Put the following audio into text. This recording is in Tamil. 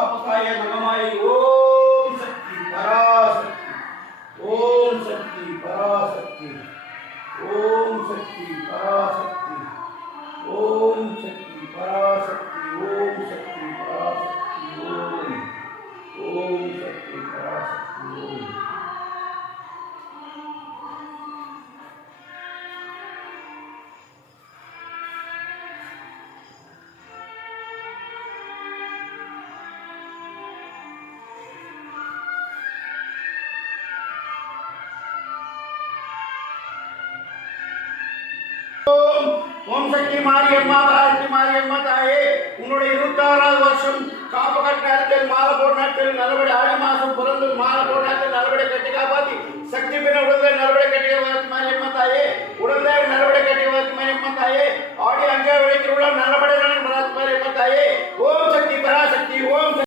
स्थापकाय नमः। ओम शक्ति पराशक्ति, ओम शक्ति पराशक्ति, ओम शक्ति पराशक्ति, ओम शक्ति पराशक्ति, ओम शक्ति पराशक्ति, ओम शक्ति पराशक्ति, ओम। ஓம் சக்தி மாரியம்மா, பாரதி மாரியம்மா தாயே, உன்னுடைய 26வது வருஷம் காப்பு கட்ட நேரத்தில் மாலை போட நாட்கள் நல்லபடி ஆடி மாசம் பிறந்து மாலை போட நாட்கள் நல்லபடி கட்டி காப்பாத்தி சக்தி பின்ன உடலை நல்லபடி கட்டிய மாரியம்மா தாயே, உடலை நல்லபடி கட்டிய மாரியம்மா தாயே, ஆடி 5ஆவது விளைத்திருவிழா நல்லபடி மாரியம்மா தாயே, ஓம் சக்தி பராசக்தி, ஓம்